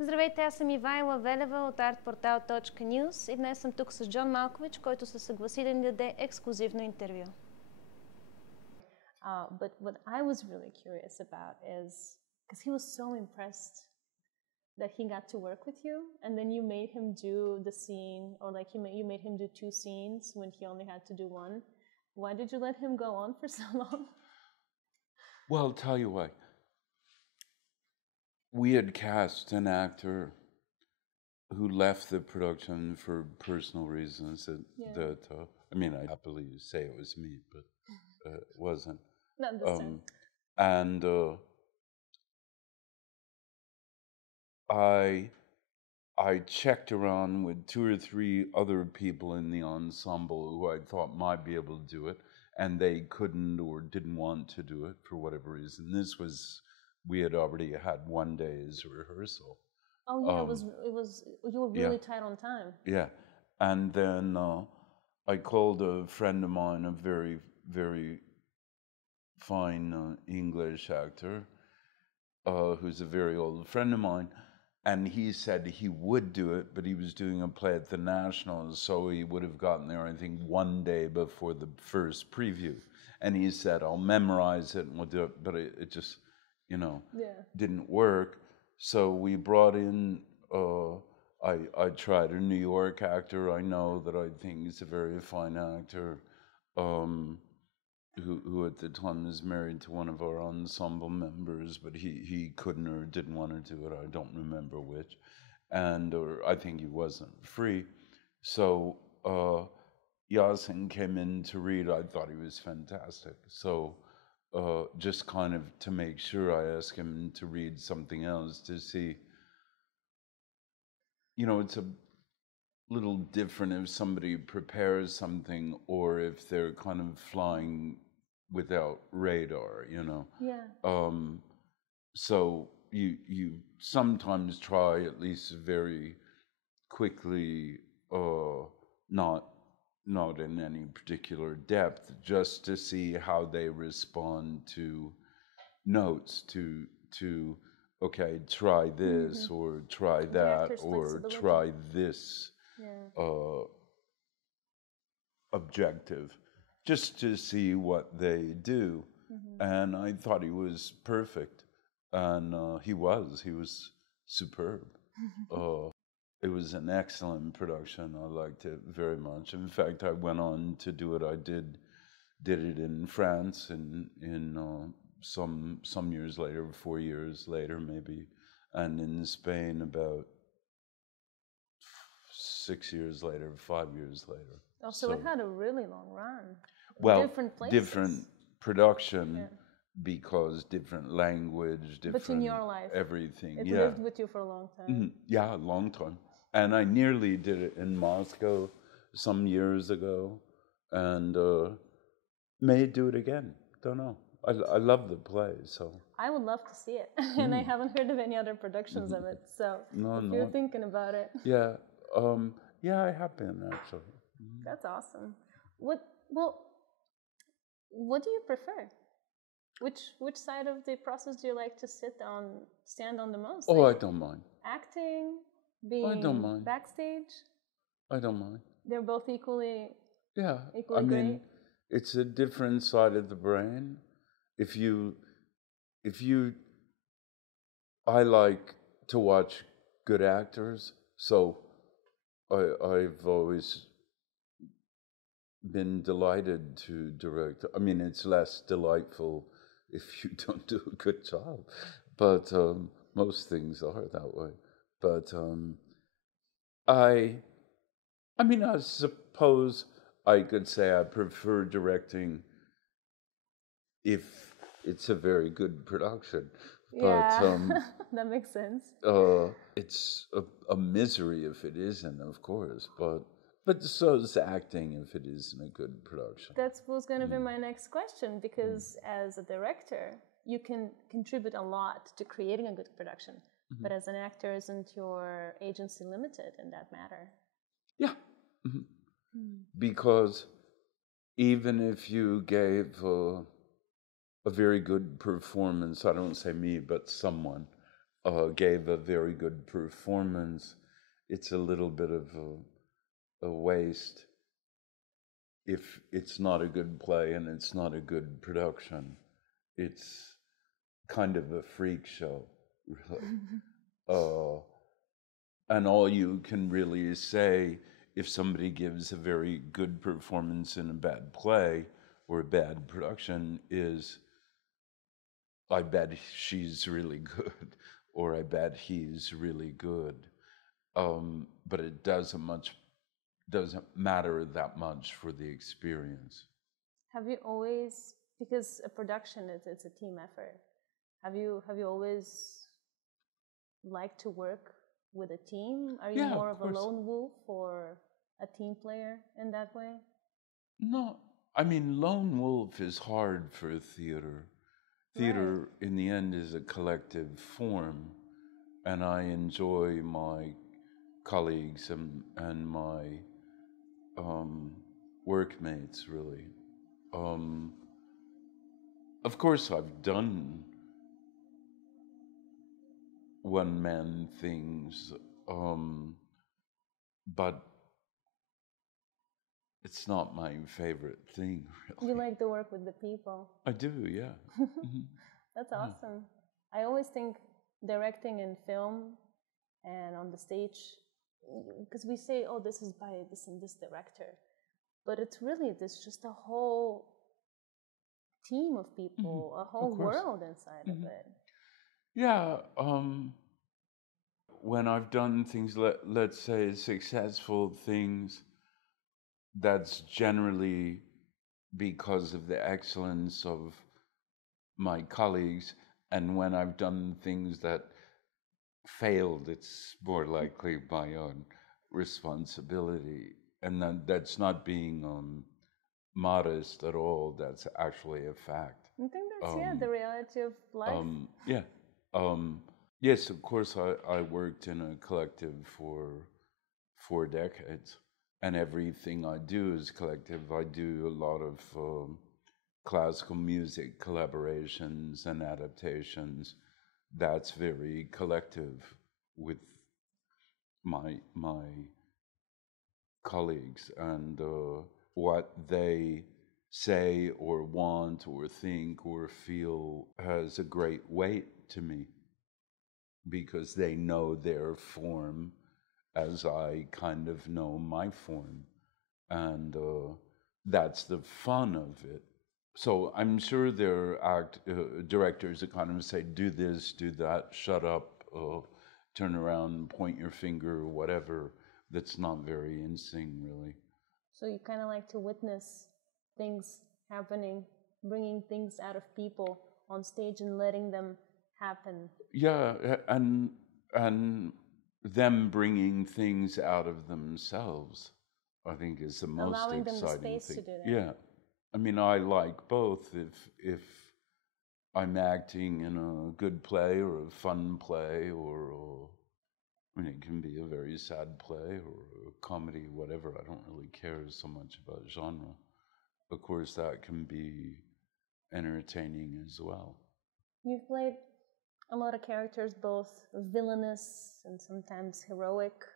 Здравейте, аз съм Ивайла Велева от Artportal.news и днес съм тук с Джон Малкович, който се съгласи да ни даде ексклюзивно интервю. But what I was really curious about is, because he was so impressed that he got to work with you, and then you made him do the scene, or like you made him do 2 scenes when he only had to do 1. Why did you let him go on for so long? Well, I'll tell you why. We had cast an actor who left the production for personal reasons that I mean, I happily say it was me, but it wasn't. Not this time. And I checked around with 2 or 3 other people in the ensemble who I thought might be able to do it, and they couldn't or didn't want to do it for whatever reason. This was, we had already had 1 day's rehearsal. Oh yeah, it was you were really tight on time. Yeah, and then I called a friend of mine, a very, very fine English actor, who's a very old friend of mine, and he said he would do it, but he was doing a play at the National, so he would have gotten there, I think, 1 day before the first preview. And he said, I'll memorize it and we'll do it, but it just, you know, didn't work. So we brought in, I tried a New York actor I know that I think is a very fine actor, who at the time was married to one of our ensemble members, but he couldn't or didn't want to do it. I don't remember which. Or I think he wasn't free. So Yasin came in to read. I thought he was fantastic. So just kind of to make sure, I asked him to read something else to see. You know, it's a little different if somebody prepares something or if they're kind of flying without radar, you know. Yeah. So you sometimes try, at least very quickly, not in any particular depth, just to see how they respond to notes, to okay, try this or try that or try this objective, just to see what they do. And I thought he was perfect, and he was superb. It was an excellent production. I liked it very much. In fact, I went on to do it. I did it in France in some years later, 4 years later maybe, and in Spain about 6 years later, 5 years later. Oh, so it had a really long run. Well, different places. Different production, because different language, different. But in your life, everything. It lived with you for a long time. Yeah, a long time. And I nearly did it in Moscow some years ago, and may do it again. Don't know. I love the play, so. I would love to see it, and I haven't heard of any other productions of it. So if you're thinking about it. Yeah, I have been actually. That's awesome. What do you prefer? Which side of the process do you like to stand on the most? Oh, I don't mind. Acting, being I don't mind. Backstage? I don't mind. They're both equally I mean, great? It's a different side of the brain. I like to watch good actors, so I've always been delighted to direct. I mean, it's less delightful if you don't do a good job, but most things are that way. But I mean, I suppose I could say I prefer directing if it's a very good production. But that makes sense. It's a misery if it isn't, of course, but so is acting if it isn't a good production. That was going to be my next question, because as a director, you can contribute a lot to creating a good production. But as an actor, isn't your agency limited in that matter? Yeah. Because even if you gave a very good performance, I don't say me, but someone, gave a very good performance, it's a little bit of a waste if it's not a good play and it's not a good production. It's kind of a freak show, really. And all you can really say if somebody gives a very good performance in a bad play or a bad production is, I bet she's really good, or I bet he's really good. But it doesn't matter that much for the experience. Have you always, because a production it's a team effort, have you always liked to work with a team? Are you more of a lone wolf or a team player in that way? No, I mean, lone wolf is hard for theater. Theater, in the end, is a collective form, and I enjoy my colleagues and my workmates, really. Of course, I've done one-man things, but it's not my favorite thing, really. You like to work with the people. I do, yeah. That's awesome. I always think directing in film and on the stage, because we say, oh, this is by this and this director, but it's really, there's just a whole team of people, a whole world inside of it. Yeah, when I've done things, let's say successful things, that's generally because of the excellence of my colleagues. And when I've done things that failed, it's more likely my own responsibility. And that's not being modest at all. That's actually a fact. I think that's, the reality of life. Yes, of course, I worked in a collective for 4 decades. And everything I do is collective. I do a lot of classical music collaborations and adaptations. That's very collective with my colleagues, and what they say or want or think or feel has a great weight to me because they know their form as I kind of know my form. And that's the fun of it. So I'm sure there are directors that kind of say, do this, do that, shut up, turn around, point your finger, or whatever. That's not very interesting, really. So you kind of like to witness things happening, bringing things out of people on stage and letting them happen. Yeah, and them bringing things out of themselves, I think, is the most allowing exciting them the space thing. to do that. Yeah, I mean, I like both. If I'm acting in a good play or a fun play, or I mean, it can be a very sad play or a comedy, whatever. I don't really care so much about genre. Of course, that can be entertaining as well. You've played a lot of characters, both villainous and sometimes heroic.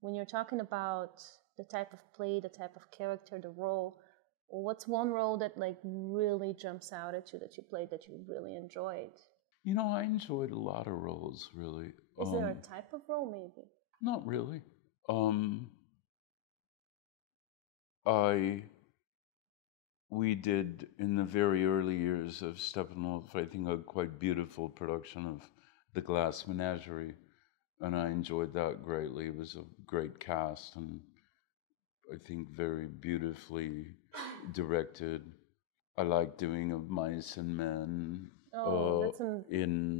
When you're talking about the type of play, the type of character, the role, what's one role that like really jumps out at you that you played that you really enjoyed? You know, I enjoyed a lot of roles, really. Is there a type of role, maybe? Not really. We did, in the very early years of Steppenwolf, I think a quite beautiful production of The Glass Menagerie, and I enjoyed that greatly. It was a great cast, and I think very beautifully directed. I like doing Of Mice and Men. That's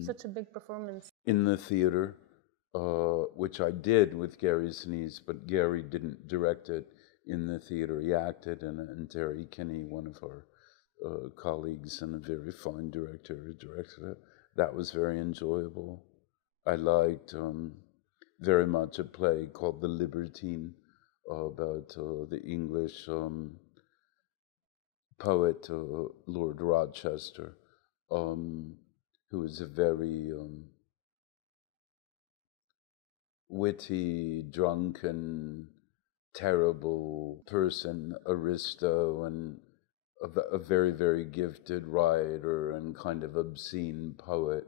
such a big performance. In the theater, which I did with Gary Sinise, but Gary didn't direct it in the theater. He acted, and Terry Kinney, one of our colleagues and a very fine director, who directed it. That was very enjoyable. I liked very much a play called The Libertine about the English poet Lord Rochester, who was a very witty, drunken, terrible person, aristo, and a very, very gifted writer and kind of obscene poet,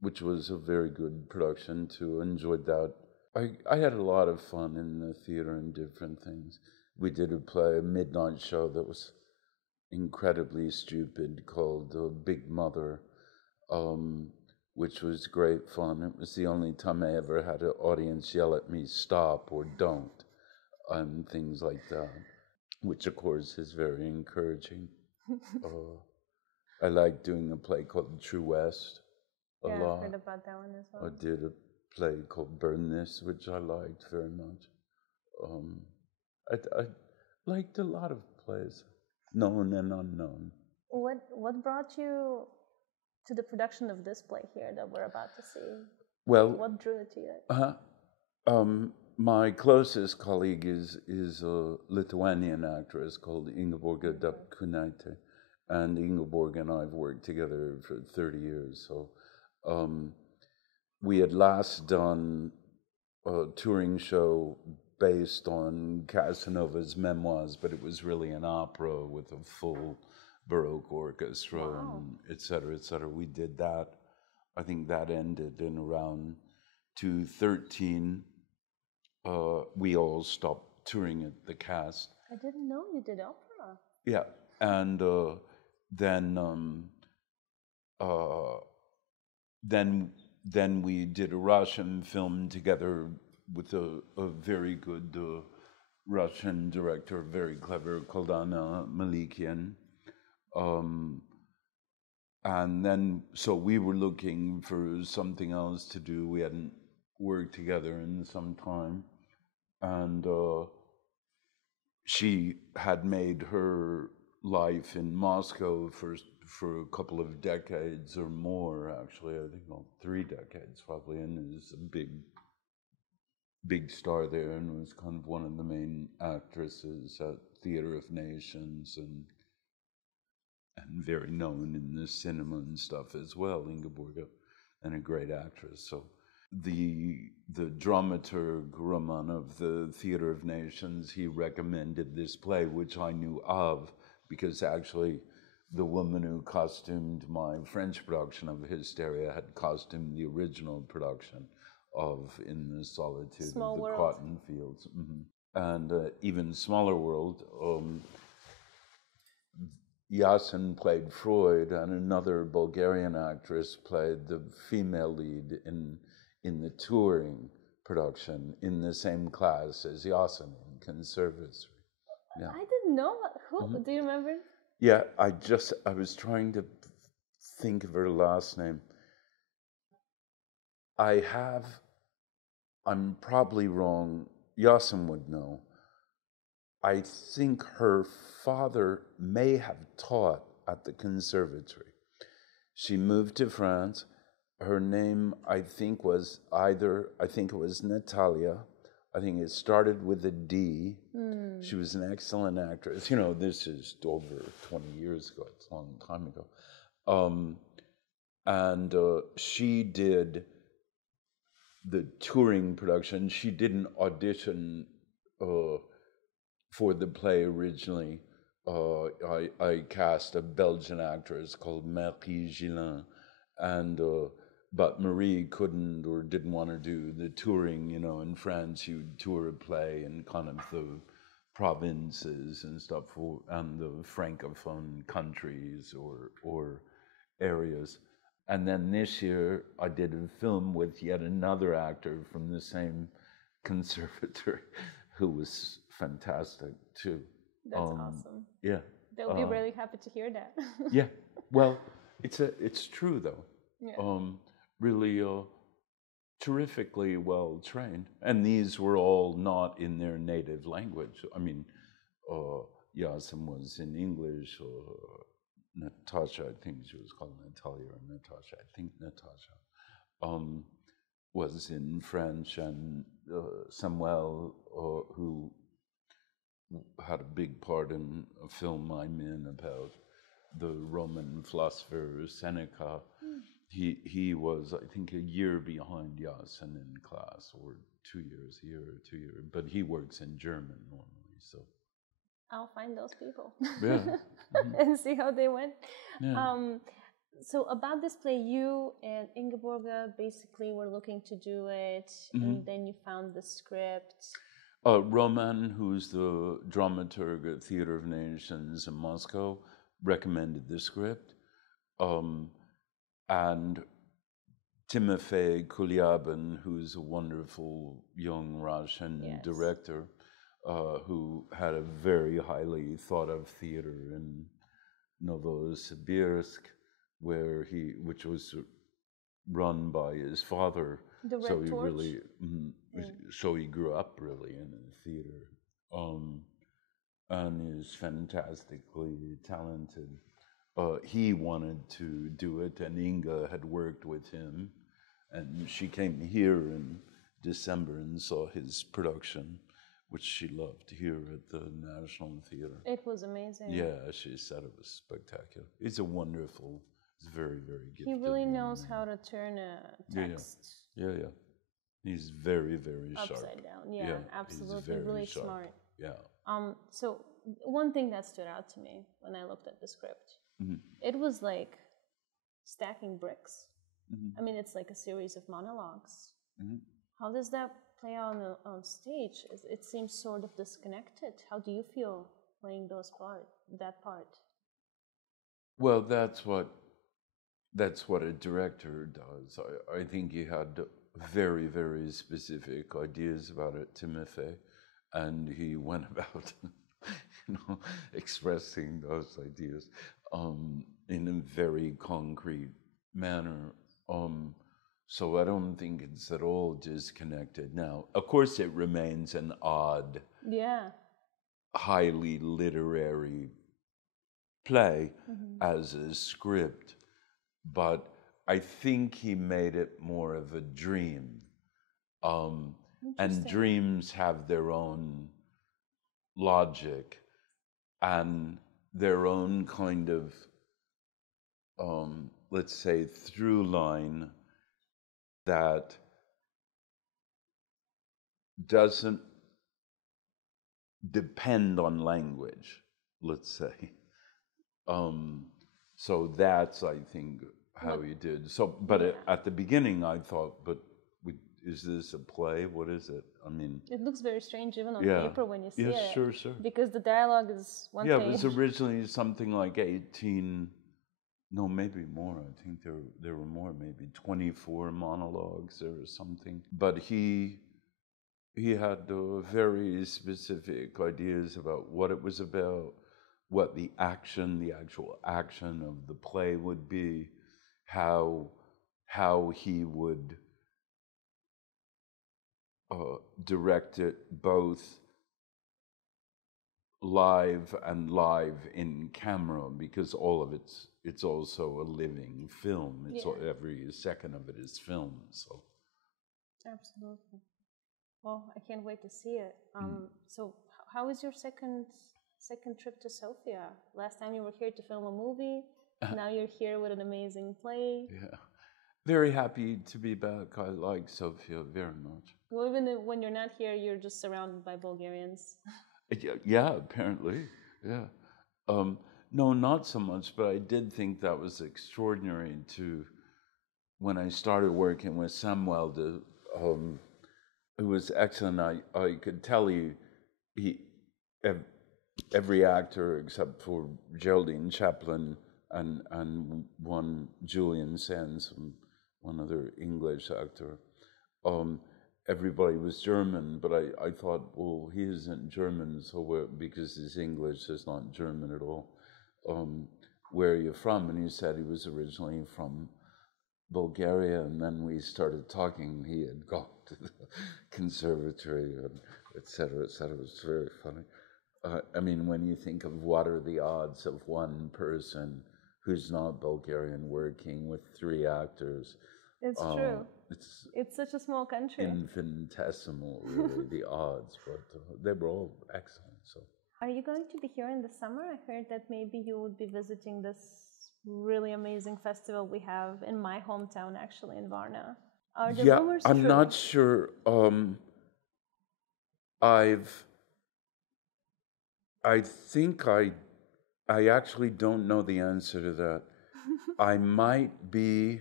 which was a very good production too. Enjoyed that. I had a lot of fun in the theater and different things. We did a midnight show that was incredibly stupid called Big Mother, which was great fun. It was the only time I ever had an audience yell at me, stop or don't, and things like that, which of course is very encouraging. I like doing a play called True West a lot. I've heard about that one as well. I did a play called Burn This, which I liked very much. I liked a lot of plays, known and unknown. What brought you to the production of this play here that we're about to see? Well, what drew it to you? My closest colleague is a Lithuanian actress called Ingeborga Dapkūnaitė, and Ingeborg and I have worked together for 30 years. So we had last done a touring show based on Casanova's memoirs, but it was really an opera with a full Baroque orchestra, wow. and et cetera, et cetera. We did that. I think that ended in around 2013. We all stopped touring at the cast. I didn't know you did opera. Yeah, and then we did a Russian film together with a very good Russian director, very clever, called Anna Malikian. And then, so we were looking for something else to do. We hadn't worked together in some time. And she had made her life in Moscow for a couple of decades or more, actually. I think 3 decades probably, and is a big star there, and was kind of one of the main actresses at Theatre of Nations, and very known in the cinema and stuff as well, Ingeborg, and a great actress. So the dramaturg Roman of the Theatre of Nations, he recommended this play, which I knew of, because actually the woman who costumed my French production of Hysteria had costumed the original production of In the Solitude Small of the World. Cotton Fields. And even Smaller World, Yasin played Freud, and another Bulgarian actress played the female lead in the touring production in the same class as Yasin in conservatory. Yeah. I didn't know. Who? Do you remember? Yeah, I was trying to think of her last name. I'm probably wrong. Yasin would know. I think her father may have taught at the conservatory. She moved to France. Her name, I think it was Natalia. I think it started with a D. She was an excellent actress. This is over 20 years ago. It's a long time ago. And she did the touring production. She didn't audition for the play originally. I cast a Belgian actress called Marie Gillin, and but Marie couldn't or didn't want to do the touring. In France you'd tour a play in kind of the provinces and stuff, and the francophone countries or areas. And then this year I did a film with yet another actor from the same conservatory who was fantastic too. That's awesome. Yeah. They'll be really happy to hear that. Yeah. Well, it's true though. Yeah. Really terrifically well trained. And these were all not in their native language. I mean, Yasin was in English, Natasha, I think she was called Natalia or Natasha, I think Natasha, was in French, and Samuel, who had a big part in a film I'm in about the Roman philosopher Seneca, he was, I think, a year behind Yasin in class, or 2 years, a year or 2 years. But he works in German normally, so. I'll find those people. Yeah. And see how they went. Yeah. So about this play, you and Ingeborga basically were looking to do it, and then you found the script. Roman, who's the dramaturg at Theater of Nations in Moscow, recommended the script. And Timofey Kulyabin, who's a wonderful young Russian director, who had a very highly thought of theater in Novosibirsk, which was run by his father. The Red So he Torch? really, so he grew up really in the theater, and is fantastically talented. He wanted to do it, and Inga had worked with him, and she came here in December and saw his production, which she loved here at the National Theater. It was amazing. Yeah, she said it was spectacular. He's very, very gifted. He really knows how to turn a text. Yeah. He's very, very sharp. Upside down. Yeah, absolutely. He's very really sharp. smart. Yeah. So one thing that stood out to me when I looked at the script, it was like stacking bricks. I mean, it's like a series of monologues. How does that play out on stage? It seems sort of disconnected. How do you feel playing that part? Well, that's what a director does. I think he had very, very specific ideas about it, Timothy, and he went about, expressing those ideas in a very concrete manner. So I don't think it's at all disconnected. Now, of course, it remains an odd, highly literary play as a script, but I think he made it more of a dream. And dreams have their own logic and their own kind of, let's say, through line that doesn't depend on language, let's say. So that's, I think, how he did. So, but at the beginning, I thought, is this a play? What is it? I mean, it looks very strange even on paper when you see it. Yes, sure. Because the dialogue is one thing. Yeah, it was originally something like 18, no, maybe more. I think there were more, maybe 24 monologues or something. But he had very specific ideas about what it was about, what the actual action of the play would be, how he would direct it both live and live in camera, because all of it's also a living film. It's every second of it is filmed. So absolutely. Well, I can't wait to see it. So how is your second trip to Sofia? Last time you were here to film a movie. Now you're here with an amazing play. Yeah. Very happy to be back. I like Sofia very much. Well, even when you're not here, you're just surrounded by Bulgarians. Yeah, apparently. Yeah. No, not so much, but I did think that was extraordinary when I started working with Samuel, who was excellent. I could tell every actor except for Geraldine Chaplin and one Julian Sands, one other English actor. Everybody was German, but I thought, well, he isn't German, so because his English is not German at all. Where are you from? And he said he was originally from Bulgaria, and then we started talking. He had gone to the conservatory, and et cetera, et cetera. It was very funny. I mean, when you think of what are the odds of one person who's not Bulgarian working with 3 actors. It's true. It's such a small country. Infinitesimal, really, the odds, but they were all excellent. So, are you going to be here in the summer? I heard that maybe you would be visiting this really amazing festival we have in my hometown, actually, in Varna. Are the Yeah, rumors I'm true? not sure. I think I actually don't know the answer to that. I might be,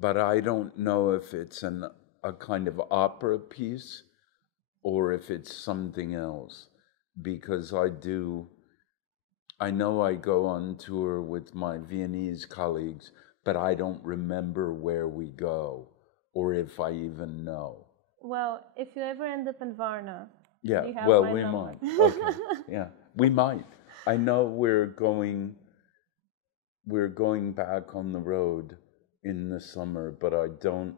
but I don't know if it's a kind of opera piece or if it's something else, because I know I go on tour with my Viennese colleagues, but I don't remember where we go or if I even know. Well, if you ever end up in Varna, Yeah, you have well, my we number. might. Okay, yeah, we might. I know we're going back on the road in the summer, but I don't,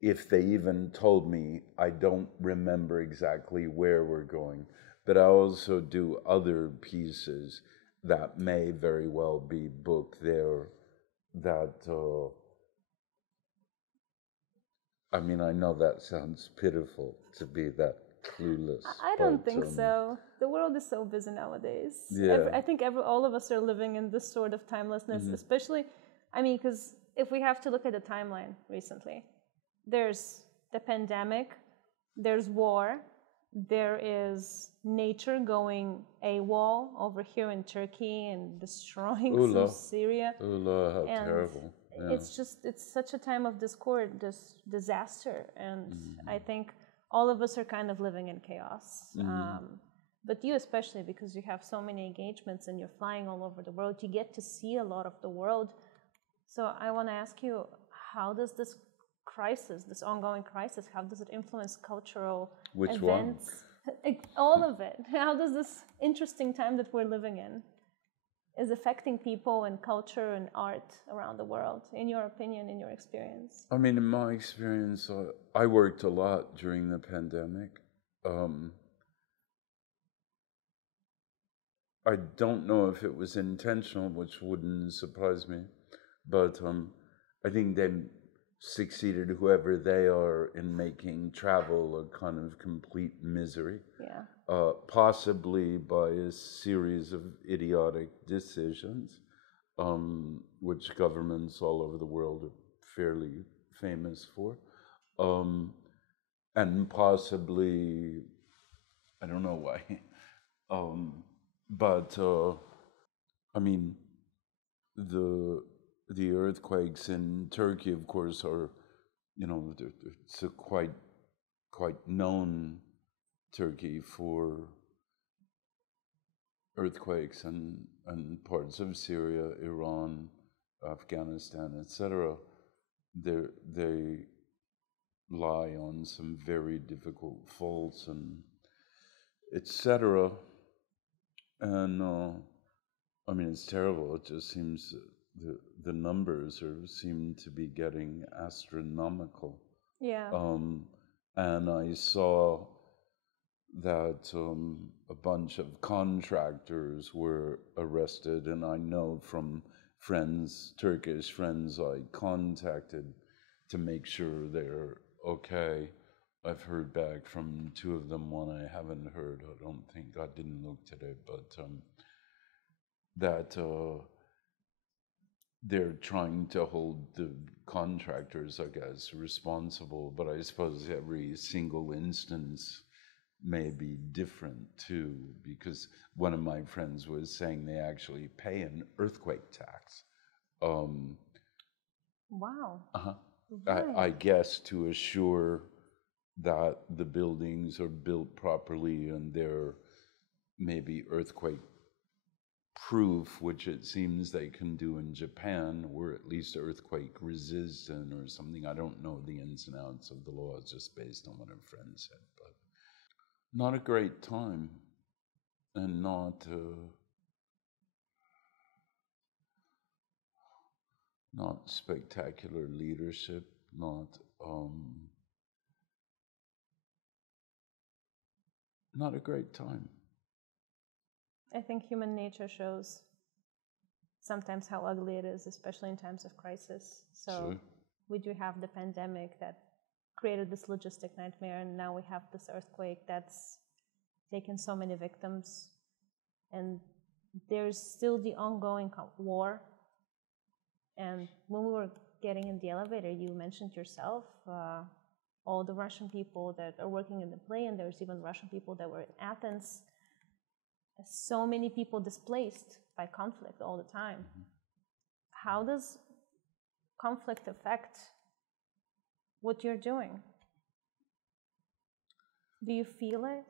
if they even told me, I don't remember exactly where we're going. But I also do other pieces that may very well be booked there that, I mean, I know that sounds pitiful to be that clueless. I don't think so. The world is so busy nowadays. Yeah. I think all of us are living in this sort of timelessness, especially, I mean, because if we have to look at the timeline recently, there's the pandemic, there's war, there is nature going AWOL over here in Turkey and destroying some Syria. How and terrible. Yeah. It's such a time of discord, this disaster. And I think all of us are kind of living in chaos. But you especially, because you have so many engagements and you're flying all over the world, you get to see a lot of the world. So I want to ask you, how does this crisis, this ongoing crisis, how does it influence cultural events? All of it. How does this interesting time that we're living in is affecting people and culture and art around the world, in your opinion, in your experience? I mean, in my experience, I worked a lot during the pandemic. I don't know if it was intentional, which wouldn't surprise me, but I think they succeeded, whoever they are, in making travel a kind of complete misery. Yeah. Possibly by a series of idiotic decisions, which governments all over the world are fairly famous for. And possibly, I don't know why, but I mean, the earthquakes in Turkey, of course, are, it's a quite known Turkey for earthquakes, and parts of Syria, Iran, Afghanistan, etc. They lie on some very difficult faults and etc. And I mean, it's terrible. It just seems the numbers seem to be getting astronomical. Yeah. And I saw that a bunch of contractors were arrested, and I know from Turkish friends I contacted to make sure they're okay. I've heard back from two of them, one I haven't heard. I didn't look today, but that they're trying to hold the contractors, I guess, responsible, but I suppose every single instance may be different too, because one of my friends was saying they actually pay an earthquake tax. Wow. Right. I guess to assure that the buildings are built properly and they're maybe earthquake proof, which it seems they can do in Japan, or at least earthquake resistant or something. I don't know the ins and outs of the law, just based on what a friend said, but not a great time, and not spectacular leadership, not a great time. I think human nature shows sometimes how ugly it is, especially in times of crisis. So Sure. We do have the pandemic that created this logistic nightmare, and now we have this earthquake that's taken so many victims. And there's still the ongoing war And when we were getting in the elevator, you mentioned yourself all the Russian people that are working in the play, and there's even Russian people that were in Athens. So many people displaced by conflict all the time. Mm-hmm. How does conflict affect what you're doing? Do you feel it?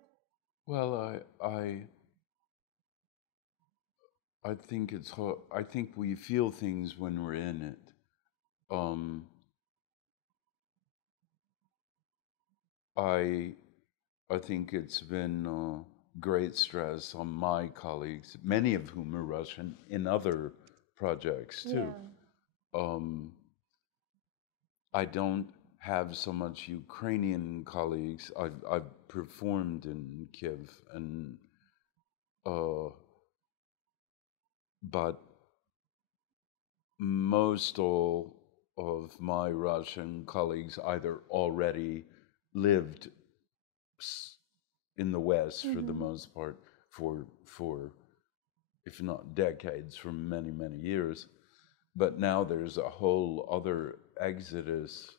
Well, I think it's hard. I think we feel things when we're in it. I think it's been great stress on my colleagues, many of whom are Russian, in other projects too. Yeah. I don't have so much Ukrainian colleagues. I've performed in Kiev, and but most all of my Russian colleagues either already lived in the West, mm-hmm. for the most part, for if not decades, for many, many years. But now there's a whole other exodus,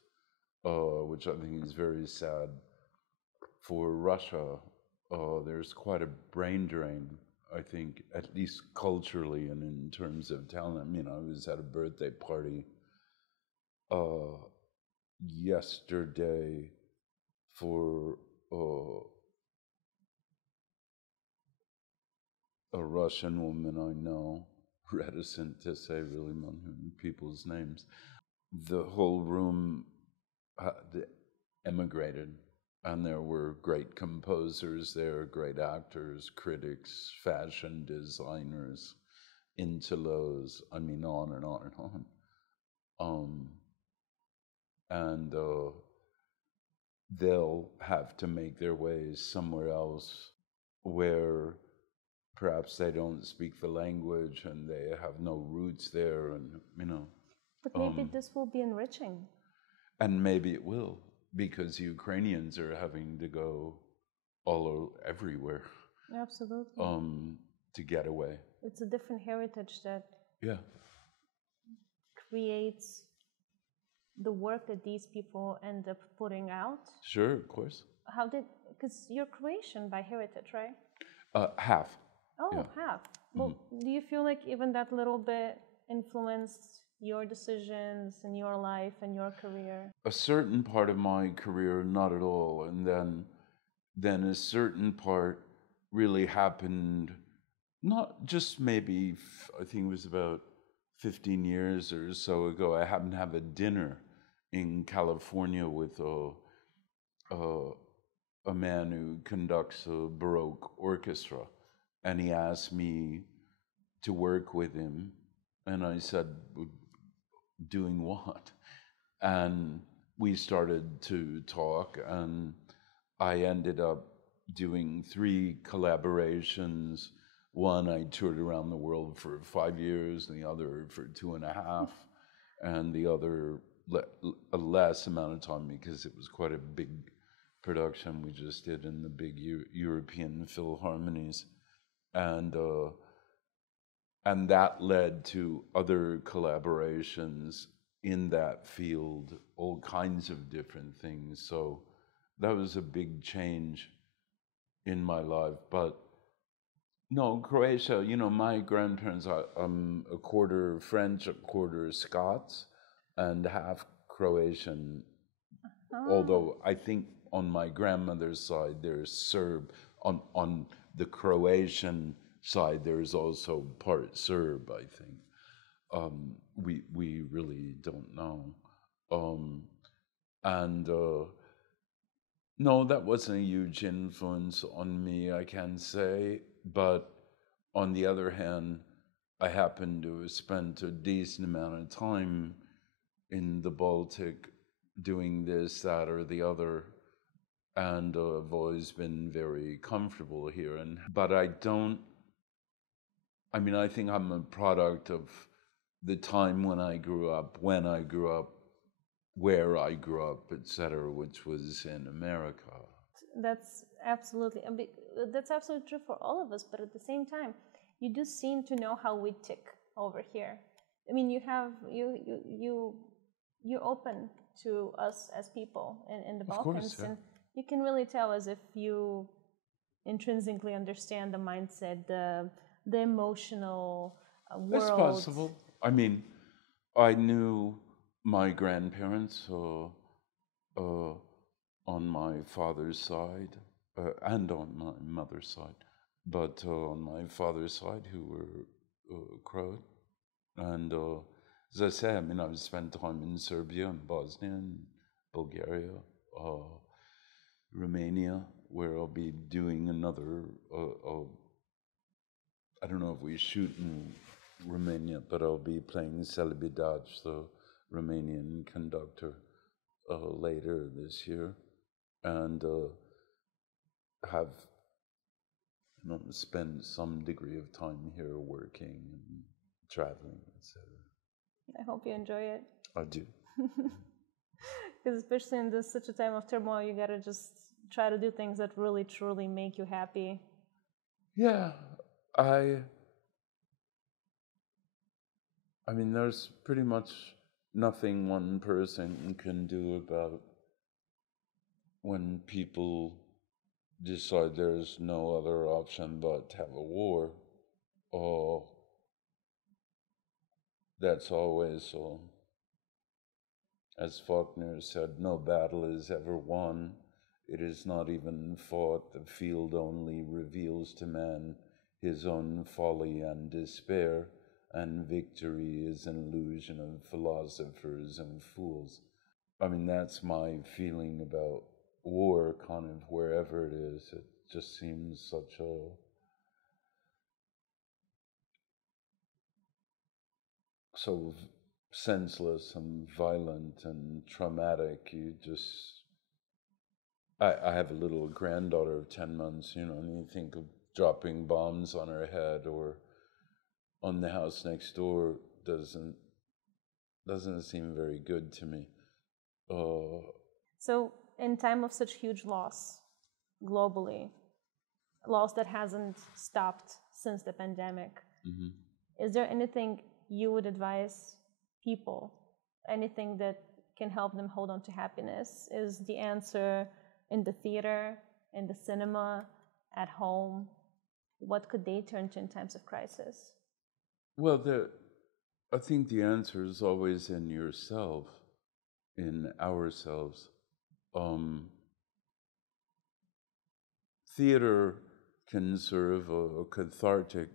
which I think is very sad for Russia. There's quite a brain drain, I think, at least culturally and in terms of talent. I mean, I was at a birthday party yesterday for a Russian woman I know, reticent to say really people's names. The whole room emigrated, and there were great composers there, great actors, critics, fashion designers, intellos, I mean, on and on and on. And they'll have to make their ways somewhere else where perhaps they don't speak the language and they have no roots there, and But maybe this will be enriching. And maybe it will, because Ukrainians are having to go everywhere. Absolutely. To get away. It's a different heritage that creates the work that these people end up putting out. Sure, of course. Because you're Croatian by heritage, right? Half. Oh, yeah. Half. Well, do you feel like even that little bit influenced your decisions and your life and your career? A certain part of my career, not at all. And then a certain part really happened, not just maybe, I think it was about 15 years or so ago. I happened to have a dinner in California with a man who conducts a Baroque orchestra. And he asked me to work with him. And I said, doing what? And we started to talk, and I ended up doing 3 collaborations. One, I toured around the world for 5 years, and the other for 2.5, and the other a less amount of time because it was quite a big production we just did in the big European Philharmonies. And that led to other collaborations in that field, all kinds of different things. So that was a big change in my life. But no, Croatia, my grandparents are a quarter French, a quarter Scots, and half Croatian. Oh. Although I think on my grandmother's side, there's Serb. On the Croatian side, there's also part Serb, I think. We really don't know. No, that wasn't a huge influence on me, I can say. But on the other hand, I happened to have spent a decent amount of time in the Baltic doing this, that, or the other. And I've always been very comfortable here. But I think I'm a product of the time when I grew up, where I grew up, etc., which was in America. That's absolutely true for all of us. But at the same time, you do seem to know how we tick over here. I mean, you're open to us as people in the Balkans, course, yeah. and you can really tell as if you intrinsically understand the mindset, the emotional world. It's possible. I mean, I knew my grandparents on my father's side and on my mother's side, but on my father's side, who were Croat. And as I say, I mean, I've spent time in Serbia and Bosnia and Bulgaria, Romania, where I'll be doing another, I don't know if we shoot in Romania, but I'll be playing Celibidac, the Romanian conductor, later this year, and have spent some degree of time here working and traveling, etc. I hope you enjoy it. I do. Because especially in such a time of turmoil, you gotta just try to do things that really, truly make you happy. Yeah, I mean, there's pretty much nothing one person can do about when people decide there's no other option but to have a war. Oh, that's always, as Faulkner said, no battle is ever won. It is not even fought. The field only reveals to man his own folly and despair, and victory is an illusion of philosophers and fools. I mean, that's my feeling about war, kind of wherever it is. It just seems such a so senseless and violent and traumatic. You just, I have a little granddaughter of 10 months, and you think of dropping bombs on her head or on the house next door doesn't seem very good to me. So in time of such huge loss globally, loss that hasn't stopped since the pandemic, is there anything you would advise people, anything that can help them hold on to happiness? Is the answer in the theater, in the cinema, at home? What could they turn to in times of crisis? Well, I think the answer is always in yourself, in ourselves. Theater can serve a cathartic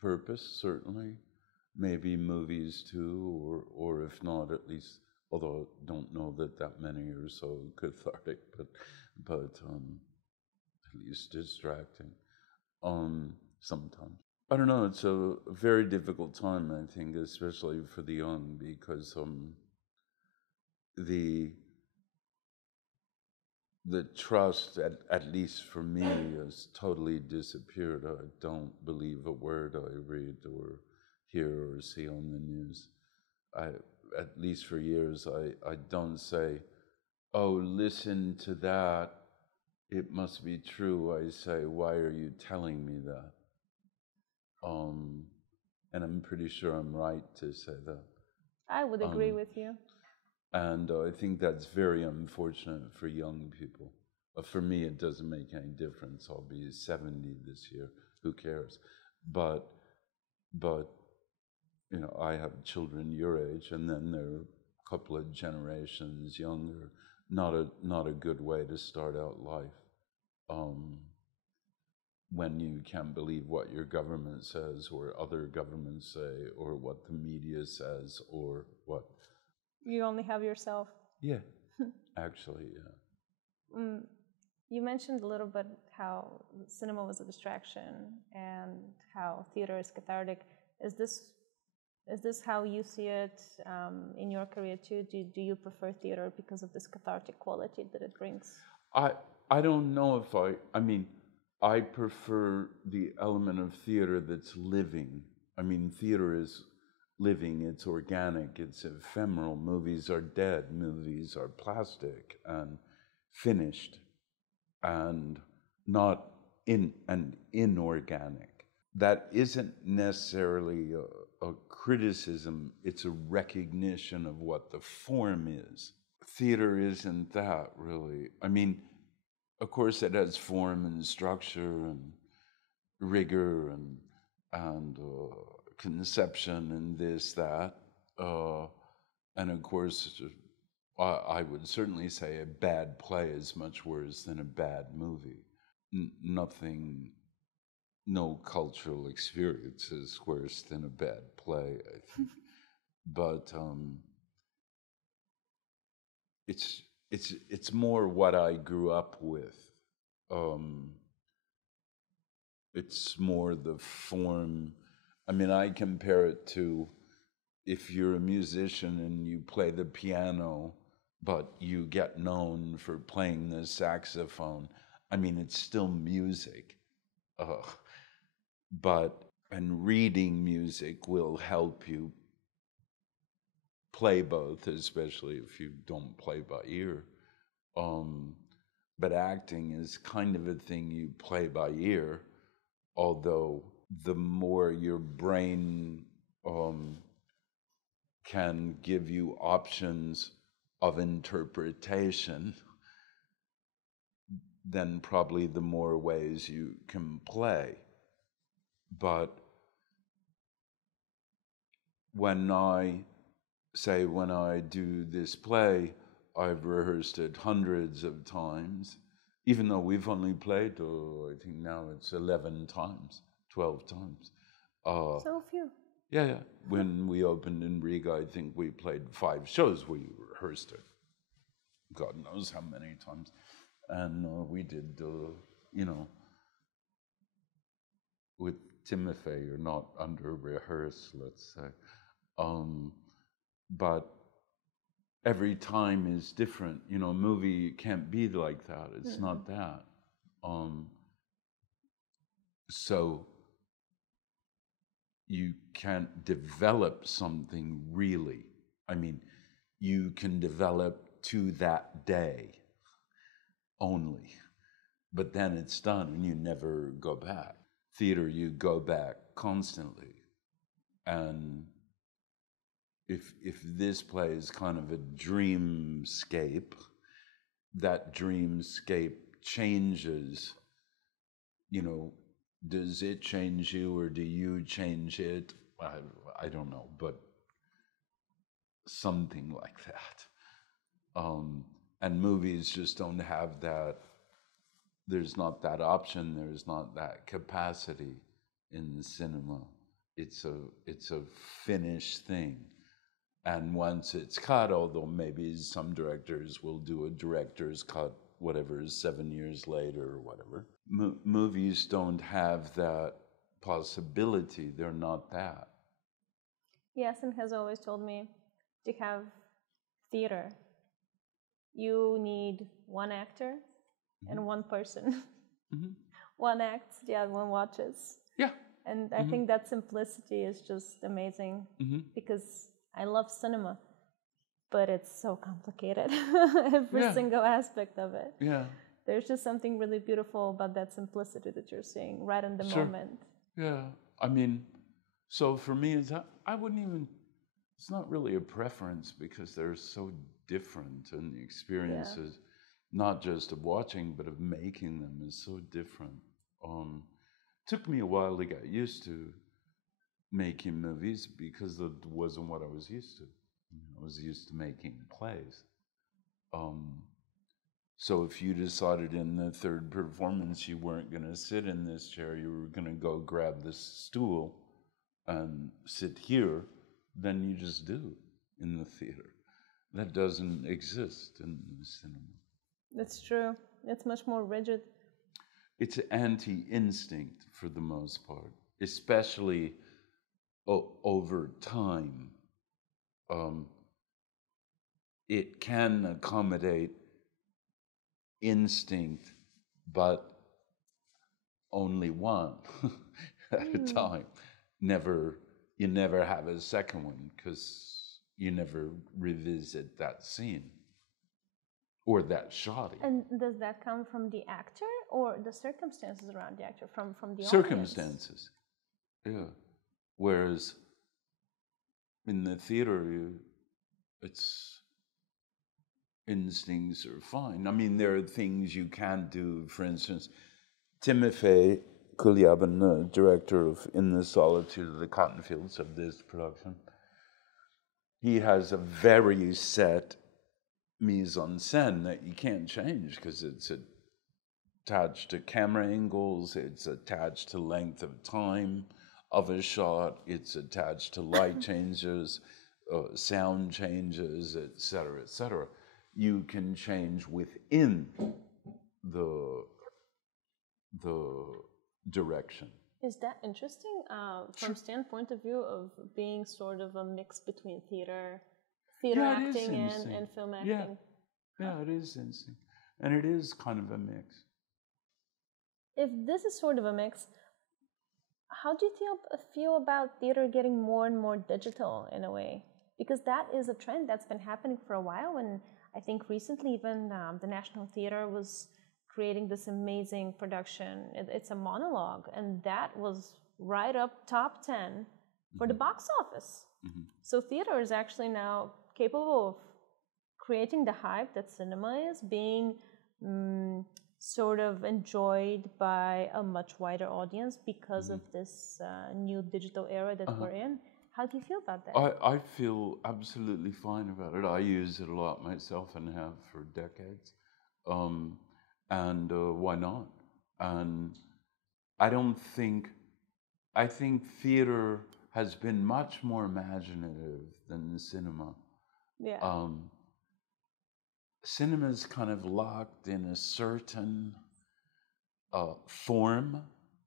purpose, certainly. Maybe movies too, or if not, at least, although I don't know that many are so cathartic, but at least distracting sometimes. I don't know, it's a very difficult time, I think, especially for the young, because the trust, at least for me, has totally disappeared. I don't believe a word I read or hear or see on the news. At least for years, I don't say, oh, listen to that, it must be true. I say, why are you telling me that? And I'm pretty sure I'm right to say that. I would agree with you. And I think that's very unfortunate for young people. For me, it doesn't make any difference. I'll be 70 this year. Who cares? But I have children your age, and then there are a couple of generations younger. Not a good way to start out life. When you can't believe what your government says, or other governments say, or what the media says, or what. You only have yourself. Yeah, actually, yeah. You mentioned a little bit how cinema was a distraction and how theater is cathartic. Is this how you see it in your career too? Do you prefer theater because of this cathartic quality that it brings? I don't know if I mean, I prefer the element of theater that's living. I mean, theater is living, it's organic, it's ephemeral. Movies are dead, movies are plastic and finished and not inorganic. That isn't necessarily a criticism, it's a recognition of what the form is. Theater isn't that, really. I mean, of course it has form and structure and rigor and conception and this, that. And of course, I would certainly say a bad play is much worse than a bad movie. Nothing, no cultural experience is worse than a bad play, I think. But it's more what I grew up with. It's more the form. I mean, I compare it to if you're a musician and you play the piano, but you get known for playing the saxophone. I mean, it's still music. And reading music will help you play both, especially if you don't play by ear. But acting is kind of a thing you play by ear, although the more your brain can give you options of interpretation, then probably the more ways you can play. But when I do this play, I've rehearsed it hundreds of times, even though we've only played, I think now it's 11 times, 12 times. So few. Yeah. When we opened in Riga, I think we played 5 shows. We rehearsed it, God knows how many times. And we did, with Timothy, you're not under-rehearsed, let's say. But every time is different. A movie can't be like that. It's not that. So you can't develop something really. I mean, you can develop to that day only, but then it's done and you never go back. Theater, you go back constantly. And if this play is kind of a dreamscape, that dreamscape changes. Does it change you or do you change it? I don't know, but something like that. And movies just don't have that. There's not that option. There's not that capacity in cinema. It's a finished thing. And once it's cut, although maybe some directors will do a director's cut, whatever, 7 years later or whatever. Movies don't have that possibility. They're not that. Yasin has always told me to have theater, you need one actor and one person. One acts, the other one watches. Yeah. And I think that simplicity is just amazing because I love cinema, but it's so complicated, every single aspect of it. Yeah. There's just something really beautiful about that simplicity that you're seeing right in the moment. Yeah. I mean, so for me, it's not really a preference because they're so different, and the experiences, not just of watching, but of making them is so different. Took me a while to get used to making movies because it wasn't what I was used to. I was used to making plays. So if you decided in the third performance you weren't going to sit in this chair, you were going to go grab this stool and sit here, then you just do in the theater. That doesn't exist in the cinema. That's true. It's much more rigid. It's anti-instinct for the most part, especially over time. It can accommodate instinct, but only one at a time. You never have a second one because you never revisit that scene or that shot. And does that come from the actor or the circumstances around the actor, from the circumstances? Audience? Yeah. Whereas in the theater, it's instincts are fine. I mean, there are things you can't do. For instance, Timofey Kulyabin, the director of In the Solitude of the Cotton Fields of this production, he has a very set mise en scène that you can't change because it's attached to camera angles, it's attached to length of time of a shot, it's attached to light changes, sound changes, etc., etc. You can change within the direction. Is that interesting from standpoint of view of being sort of a mix between theater acting and film acting? Yeah, it is interesting. And it is kind of a mix. If this is sort of a mix, how do you feel about theater getting more and more digital in a way? Because that is a trend that's been happening for a while, and I think recently even the National Theatre was creating this amazing production. It's a monologue, and that was right up top 10 for the box office. Mm-hmm. So theater is actually now capable of creating the hype that cinema is, being sort of enjoyed by a much wider audience because of this new digital era that we're in. How do you feel about that? I feel absolutely fine about it. I use it a lot myself and have for decades. And why not? And I think theater has been much more imaginative than the cinema. Yeah. Cinema's kind of locked in a certain form.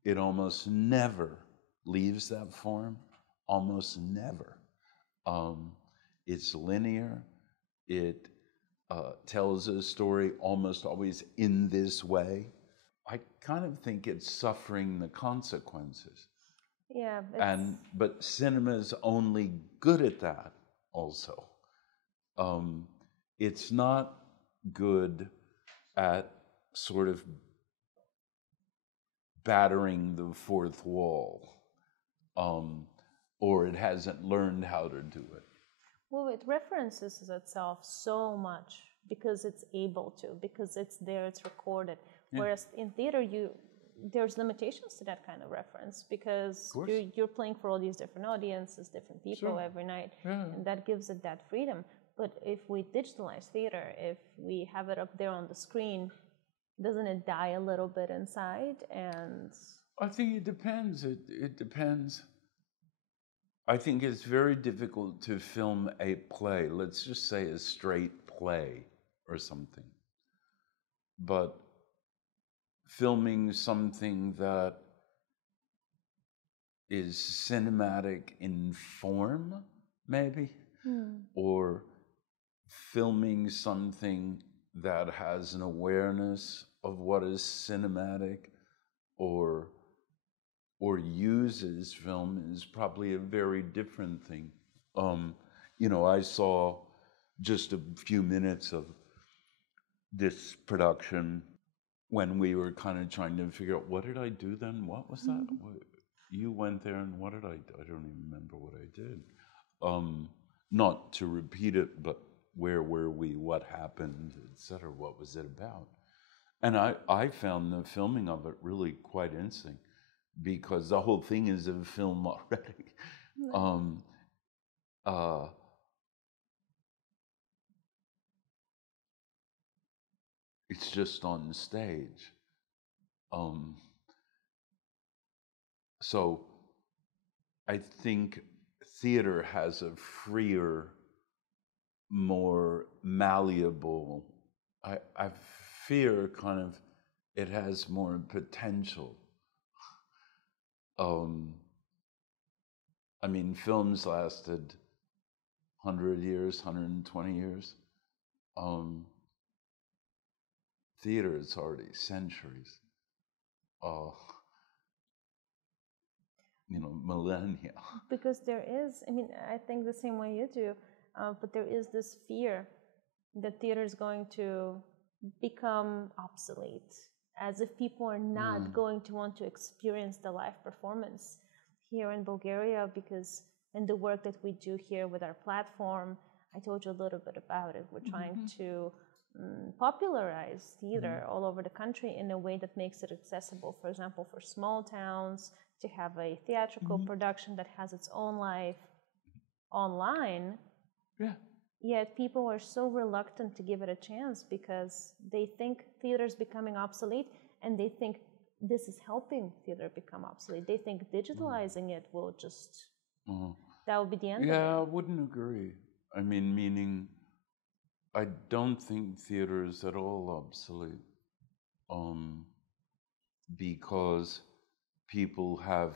It almost never leaves that form. Almost never. It's linear. It tells a story almost always in this way. I kind of think it's suffering the consequences. Yeah. But cinema's only good at that also. It's not good at sort of battering the fourth wall. Or it hasn't learned how to do it. Well, it references itself so much because it's able to, because it's there, it's recorded. Yeah. Whereas in theater, there's limitations to that kind of reference because you're playing for all these different audiences, different people every night, and that gives it that freedom. But if we digitalize theater, if we have it up there on the screen, doesn't it die a little bit inside? And I think it depends. It depends. I think it's very difficult to film a play, let's just say a straight play or something. But filming something that is cinematic in form, maybe, or filming something that has an awareness of what is cinematic or uses film is probably a very different thing. I saw just a few minutes of this production when we were kind of trying to figure out, what did I do then? What was that? You went there and what did I do? I don't even remember what I did. Not to repeat it, but where were we? What happened? Etc. What was it about? And I found the filming of it really quite interesting, because the whole thing is a film already. It's just on stage. So I think theater has a freer, more malleable, I fear kind of, it has more potential. I mean, films lasted 100 years, 120 years. Theater is already centuries. Millennia. Because there is, I think the same way you do, but there is this fear that theater is going to become obsolete, as if people are not going to want to experience the live performance here in Bulgaria, because and the work that we do here with our platform. I told you a little bit about it. We're trying to popularize theater all over the country in a way that makes it accessible, for example, for small towns, to have a theatrical production that has its own life online. Yeah. Yet people are so reluctant to give it a chance because they think theater is becoming obsolete, and they think this is helping theater become obsolete. They think digitalizing it will just, that will be the end of it. Yeah, I wouldn't agree. I mean, meaning, I don't think theater is at all obsolete, because people have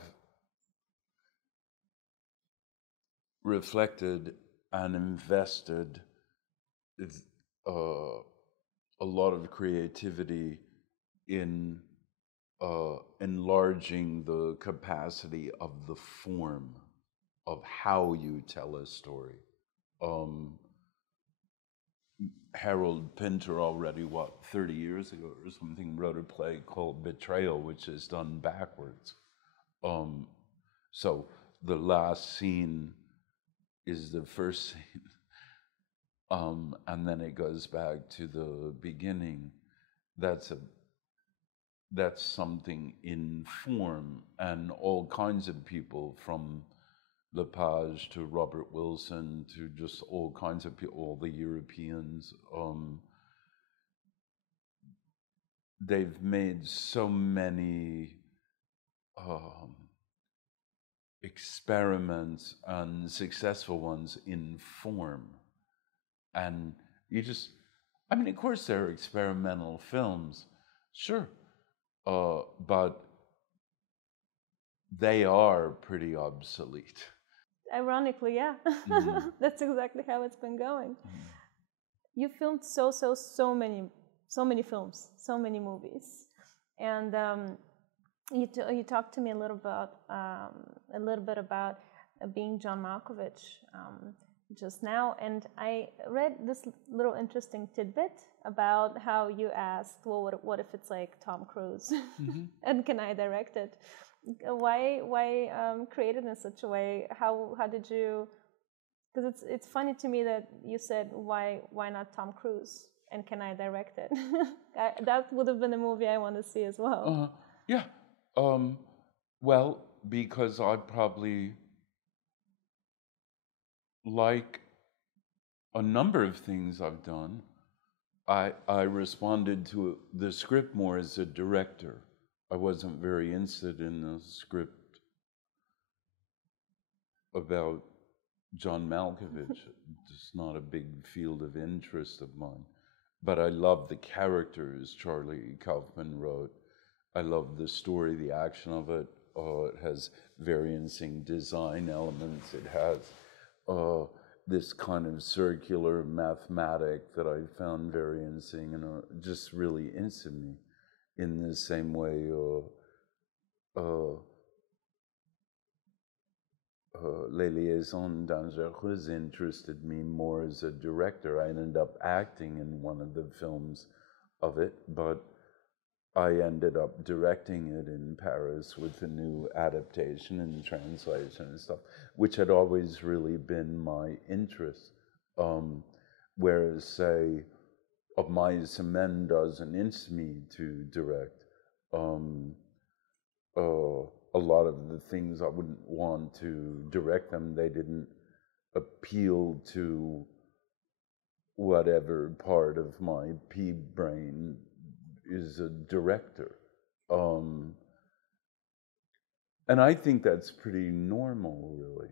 reflected and invested a lot of creativity in enlarging the capacity of the form of how you tell a story. Harold Pinter already, 30 years ago or something, wrote a play called Betrayal, which is done backwards. So the last scene is the first scene, and then it goes back to the beginning. That's something in form, and all kinds of people, from Lepage to Robert Wilson to just all kinds of people, all the Europeans, they've made so many experiments, and successful ones, in form. And you just, I mean, of course there are experimental films, sure, but they are pretty obsolete. Ironically, yeah. That's exactly how it's been going. You filmed so many films, so many movies, and you talked to me a little bit about being John Malkovich just now, and I read this little interesting tidbit about how you asked, well, what if it's like Tom Cruise, and can I direct it? Why create it in such a way? How did you? Because it's funny to me that you said why not Tom Cruise, and can I direct it? That would have been a movie I want to see as well. Yeah. Well, because I probably, like a number of things I've done, I responded to the script more as a director. I wasn't very interested in the script about John Malkovich. It's not a big field of interest of mine. But I love the characters Charlie Kaufman wrote. I love the story, the action of it. It has variancing design elements. It has this kind of circular mathematic that I found variancing, and just really interested me. In the same way, Les Liaisons Dangereuses interested me more as a director. I ended up acting in one of the films of it, but I ended up directing it in Paris with a new adaptation and translation and stuff, which had always really been my interest. Whereas, say, Of Mice and Men doesn't interest me to direct. A lot of the things I wouldn't want to direct them, they didn't appeal to whatever part of my pea brain is a director. And I think that's pretty normal, really.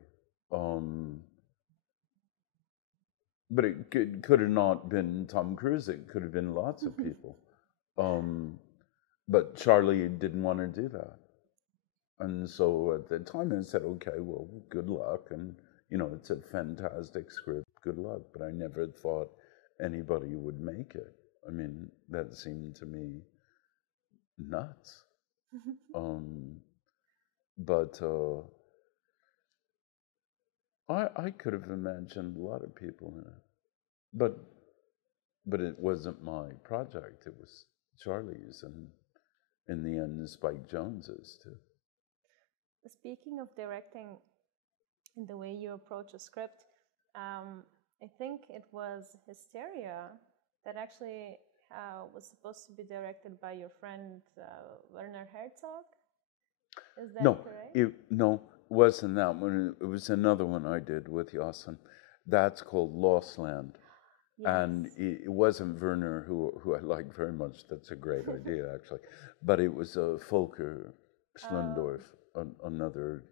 But it could have not been Tom Cruise. It could have been lots of people. But Charlie didn't want to do that. And so at the time I said, okay, well, good luck. And, it's a fantastic script, good luck. But I never thought anybody would make it. I mean, that seemed to me nuts. But I could have imagined a lot of people in it. But it wasn't my project. It was Charlie's, and in the end, Spike Jonze's too. Speaking of directing, in the way you approach a script. I think it was Hysteria that actually was supposed to be directed by your friend Werner Herzog. Is that correct? No, it wasn't that one. It was another one I did with Yasin. That's called Lost Land. Yes. And it wasn't Werner, who I like very much. That's a great idea, actually. But it was Volker Schlendorf, another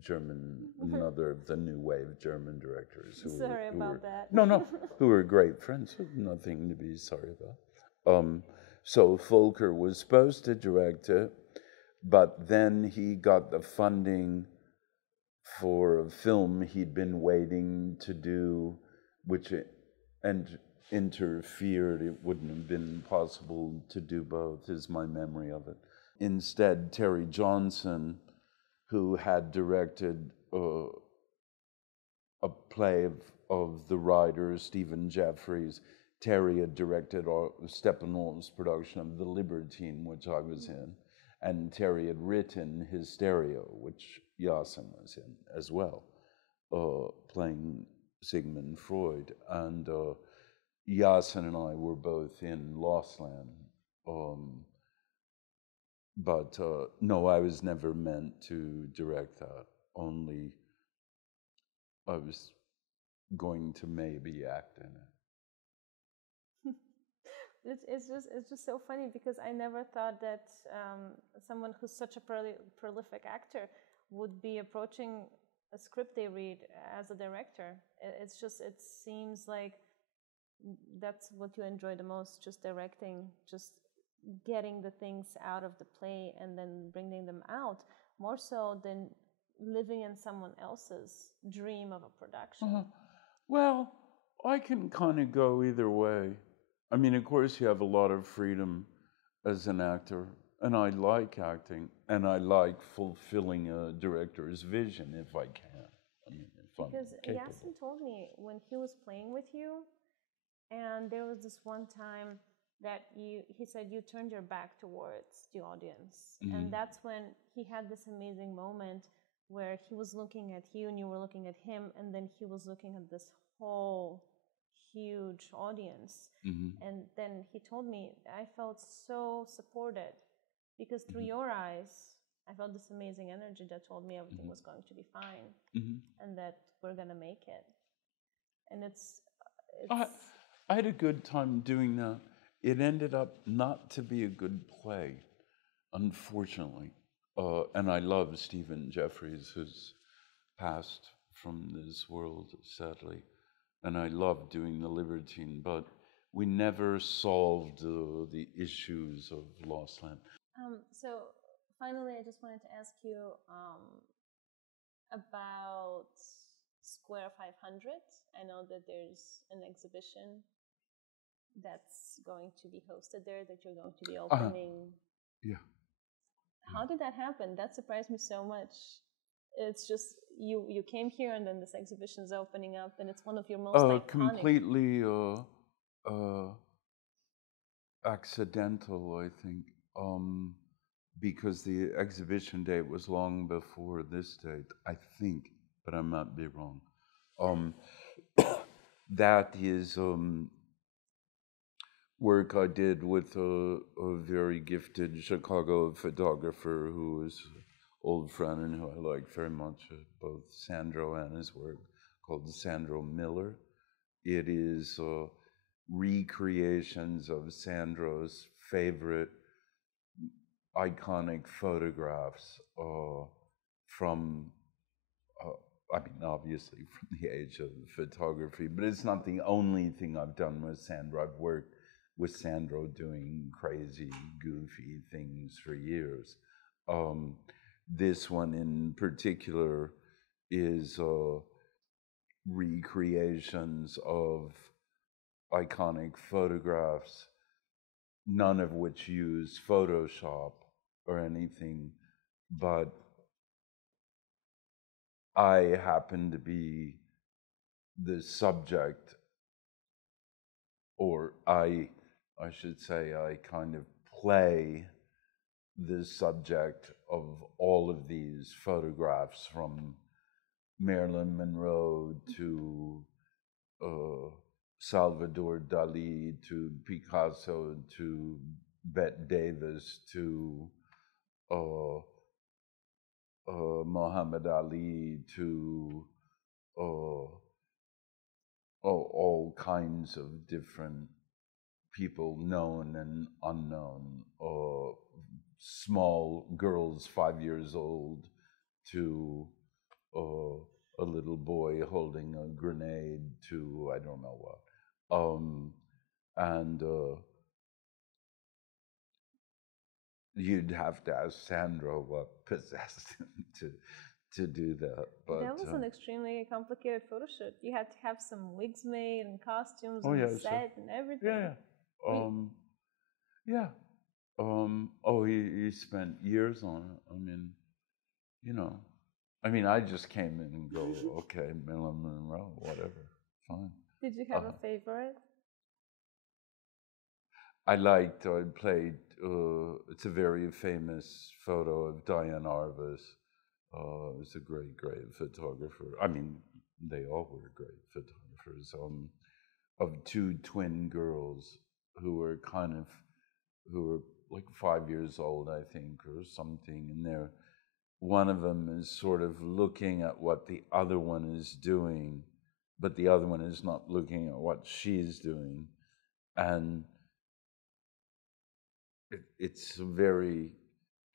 German, another of the new wave German directors. Sorry about that. No, who were great friends. Nothing to be sorry about. So Volker was supposed to direct it, but then he got the funding for a film he'd been waiting to do, and interfered. It wouldn't have been possible to do both, is my memory of it. Instead, Terry Johnson, who had directed a play of the writer Stephen Jeffries, Terry had directed Steppenwolf's production of The Libertine, which I was in, and Terry had written Hysteria, which Yasin was in as well, playing Sigmund Freud. And Yasin and I were both in Lost Land. But no, I was never meant to direct that. Only I was going to maybe act in it. It's just so funny because I never thought that someone who's such a prolific actor would be approaching a script they read as a director. It seems like that's what you enjoy the most, just directing, just getting the things out of the play and then bringing them out, more so than living in someone else's dream of a production. Well, I can kind of go either way. I mean, of course, you have a lot of freedom as an actor, and I like acting, and I like fulfilling a director's vision if I can. I mean, if because I'm capable. Yasin told me when he was playing with you, and there was this one time that he said you turned your back towards the audience, and that's when he had this amazing moment where he was looking at you and you were looking at him, and then he was looking at this whole huge audience. And then he told me, I felt so supported because through your eyes I felt this amazing energy that told me everything was going to be fine, and that we're gonna make it. And it's I had a good time doing that. It ended up not to be a good play, unfortunately. And I love Stephen Jeffries, who's passed from this world, sadly. And I love doing The Libertine, but we never solved the issues of Lost Land. So finally, I just wanted to ask you about Square 500. I know that there's an exhibition that's going to be hosted there, that you're going to be opening. Yeah. How did that happen? That surprised me so much. It's just you came here and then this exhibition's opening up, and it's one of your most iconic. Completely accidental, I think, because the exhibition date was long before this date, I think, but I might be wrong. That is work I did with a very gifted Chicago photographer who is an old friend and who I like very much, both Sandro and his work, called Sandro Miller. It is recreations of Sandro's favorite iconic photographs from, I mean, obviously from the age of photography, but it's not the only thing I've done with Sandro. I've worked with Sandro doing crazy, goofy things for years. This one in particular is recreations of iconic photographs, none of which use Photoshop or anything, but I happen to be the subject, or I should say I kind of play the subject of all of these photographs from Marilyn Monroe to Salvador Dali to Picasso to Bette Davis to Muhammad Ali to all kinds of different people, known and unknown, small girls 5 years old to a little boy holding a grenade to I don't know what. And you'd have to ask Sandra what possessed him to do that. But that was an extremely complicated photo shoot. You had to have some wigs made and costumes set and everything. He spent years on it. I mean, you know, I just came in and go, okay, Marilyn Monroe, whatever, fine. Did you have a favorite? I played, it's a very famous photo of Diane Arbus. It was a great, great photographer. I mean, they all were great photographers. Of two twin girls who were like 5 years old, I think, or something. And one of them is sort of looking at what the other one is doing, but the other one is not looking at what she's doing. And it's a very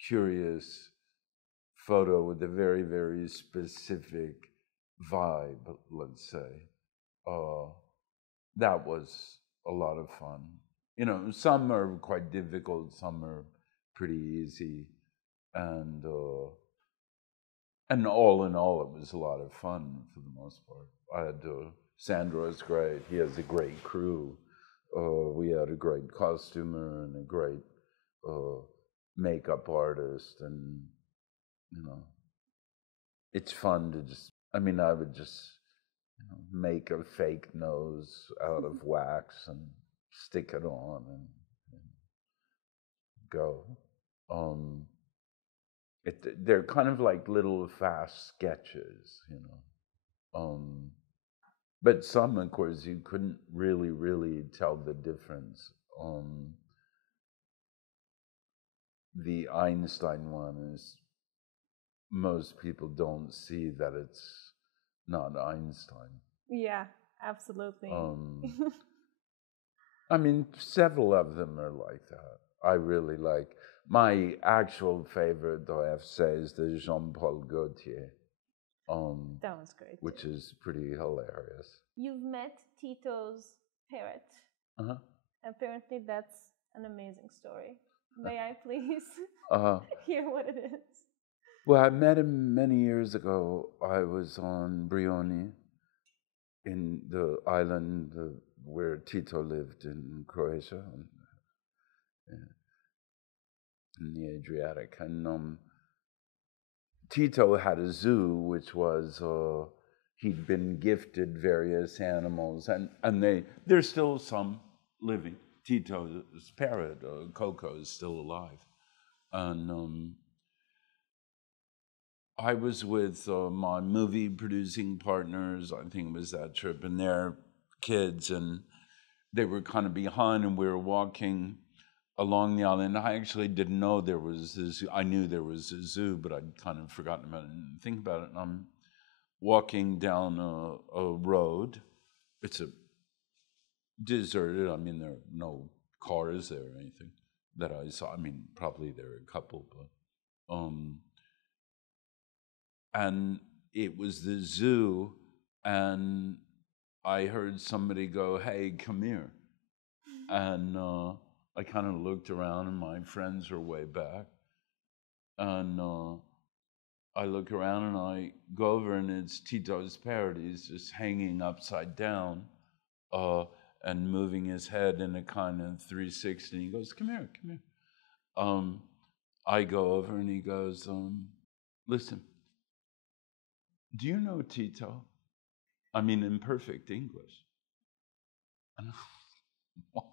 curious photo with a very, very specific vibe, let's say. That was a lot of fun. Some are quite difficult, some are pretty easy. And all in all, it was a lot of fun for the most part. Sandro is great. He has a great crew. We had a great costumer and a great makeup artist, and it's fun to I would just make a fake nose out of wax and stick it on and go. They're kind of like little fast sketches, but some, of course, you couldn't really tell the difference. The Einstein one is, most people don't see that it's not Einstein. Yeah, absolutely. Several of them are like that. I really like. My actual favorite, though, I have to say, is the Jean-Paul Gaultier. That was great. Which is pretty hilarious. You've met Tito's parrot. Apparently, that's an amazing story. May I please hear what it is? Well, I met him many years ago. I was on Brioni, in the island where Tito lived in Croatia, in the Adriatic. And Tito had a zoo, which was, he'd been gifted various animals, and there's still some living. Tito's parrot, Coco, is still alive. And I was with my movie producing partners, I think it was that trip, and their kids, and they were kind of behind, and we were walking along the island. I actually didn't know there was a zoo. I knew there was a zoo, but I'd kind of forgotten about it and think about it. And I'm walking down a road. It's deserted. There are no cars there or anything that I saw. Probably there are a couple, but and it was the zoo, and I heard somebody go, "Hey, come here," and I kind of looked around, and my friends were way back, and I look around and I go over, and it's Tito's parrot. He's just hanging upside down and moving his head in a kind of 360. And he goes, "Come here, come here." I go over, and he goes, "Listen, do you know Tito?" In perfect English. And what?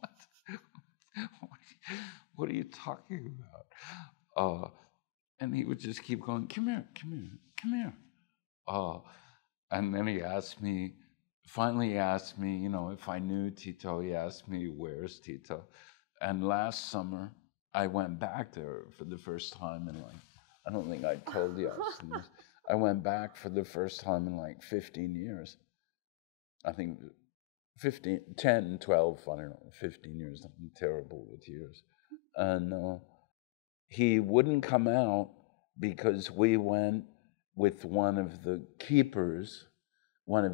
What are you talking about? And he would just keep going, "Come here, come here, come here." And then he finally asked me, you know, if I knew Tito. He asked me, where's Tito? And last summer, I went back there for the first time in like, I don't think I told you this. I went back for the first time in like 15 years. I think 15, 10, 12, I don't know, 15 years. I'm terrible with years. And he wouldn't come out because we went with one of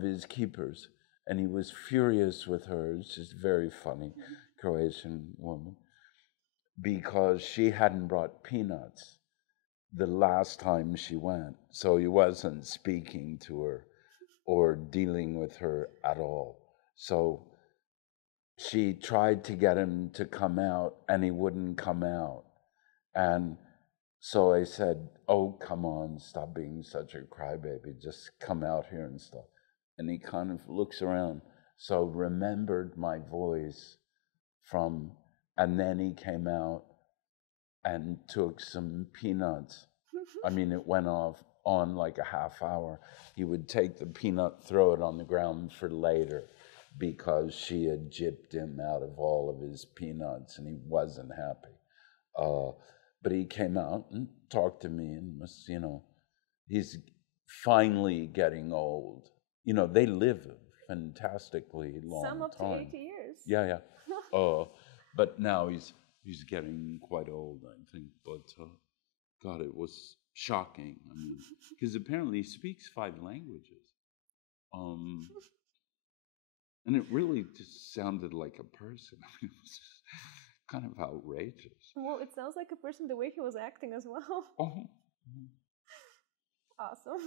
his keepers, and he was furious with her. She's very funny, Croatian woman, because she hadn't brought peanuts the last time she went. So he wasn't speaking to her or dealing with her at all. So she tried to get him to come out, and he wouldn't come out. And so I said, oh, come on, stop being such a crybaby. Just come out here and stuff. And he kind of looks around. So remembered my voice and then he came out and took some peanuts. I mean, it went on like a half hour. He would take the peanut, throw it on the ground for later, because she had gypped him out of all of his peanuts and he wasn't happy. But he came out and talked to me and was, you know, he's finally getting old. You know, they live a fantastically long time. Some up to 80 years. Yeah. But now he's getting quite old, I think. But God, it was shocking. I mean, because apparently he speaks 5 languages. And it really just sounded like a person. I mean, it was just kind of outrageous. Well, it sounds like a person the way he was acting as well. Oh. Awesome.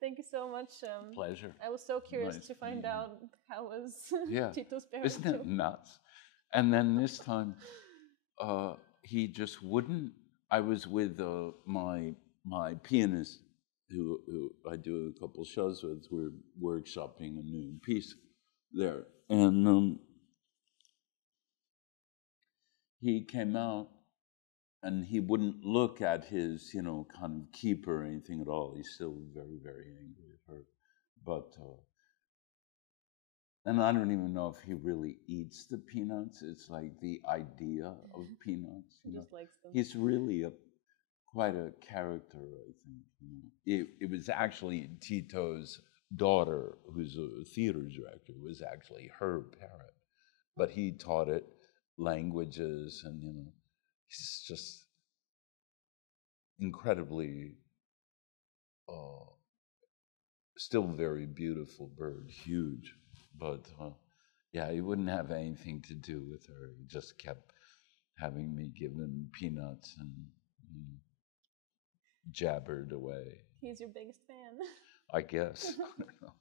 Thank you so much. Pleasure. I was so curious to find out how was Tito's parent. Isn't it nuts? And then this time, he just wouldn't. I was with my pianist, who I do a couple shows with. We're workshopping a new piece there, and he came out, and he wouldn't look at his, you know, kind of keeper or anything at all. He's still very, very angry at her, but. And I don't even know if he really eats the peanuts. It's like the idea of peanuts. He just likes them. He's really quite a character, I think. You know. It was actually Tito's daughter, who's a theater director, was actually her parent. But he taught it languages, and, you know, he's just incredibly, still very beautiful bird, huge. But yeah, he wouldn't have anything to do with her. He just kept having me give him peanuts and jabbered away. He's your biggest fan. I guess. I don't know.